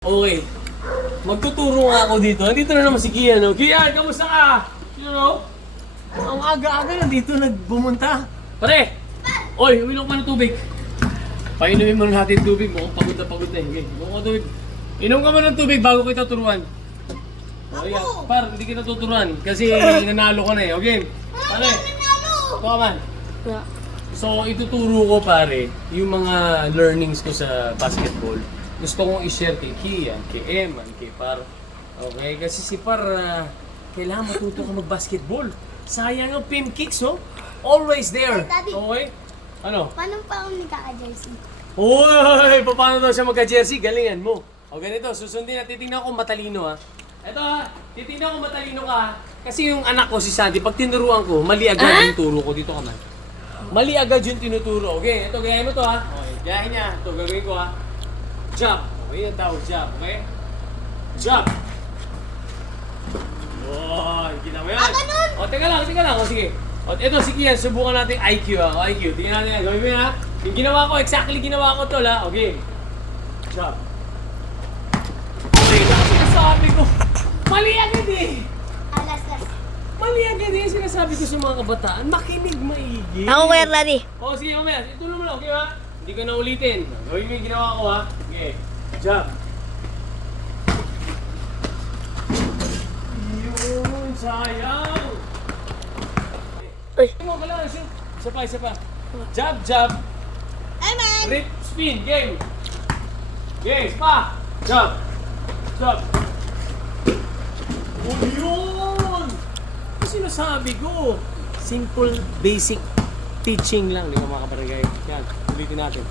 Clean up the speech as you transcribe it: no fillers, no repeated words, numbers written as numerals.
Okay. Magtuturo nga ako dito. Nandito na naman si Kian. No? Kian, kamusta ka? You know? Ang aga-aga nandito nagbumunta. Pare! Oy, uminom ka ng tubig. Painumin mo natin tubig. Mukhang pagod na pagod na. Okay, mukhang tubig. Inom ka mo ng tubig bago kita turuan. Okay, par, hindi kita tuturuan. Kasi nanalo ko na eh. Okay? Pare! Ito ka man. So, ituturo ko pare, yung mga learnings ko sa basketball. Gusto kong i-share kay Kian, kay Eman, kay Par. Okay? Kasi si Par, kailangan matuto ka mag-basketball. Sayang ang pin kicks, oh. Always there. Daddy. Okay? Ano? Paano pa ako nagkaka-jersey? Uy! Paano daw siya magka-jersey? Galingan mo. O ganito, susundin na. Titingnan ko matalino, ha. Ito, ha. Titingnan ko matalino ka, ha. Kasi yung anak ko, si Sandy, pag tinuruan ko, mali agad yung turo ko. Dito ka man. Mali agad yung tinuturo. Okay? Ito, gayahin mo to, ha. Okay, gayahin niya. Ito, gagawin ko, ha. Jump. Okay, yung tawag jump. Okay? Jump. Oh, kita mo yan. ganun? O, teka lang. O, sige. O, ito, si Kian, subukan natin IQ, ha. O, IQ. Tingnan natin yan. Gawin mo yan, ha. Yung ginawa ko, exactly ginawa ko to, ha. Okay. Jump. Okay, sinasabi ko. Mali agad eh. Alas. Mali agad eh. Sinasabi ko sa mga kabataan, makinig maigi. Ako, Kuya Daddy. O, sige, mamaya. Ituloy mo lang, okay ba? Hindi ko na ulitin. Gawin mo yung ginawa ko, ha. Okay. Jump. Yun, sayang. Uy. Mo ka lang, shoot. Isa pa. Jump. Amen! Rip, spin, game. Game, pa. Jump. Oh, yun! Kasi sinasabi ko, simple, basic teaching lang, di ba mga kabarangay? Yan, ulitin natin.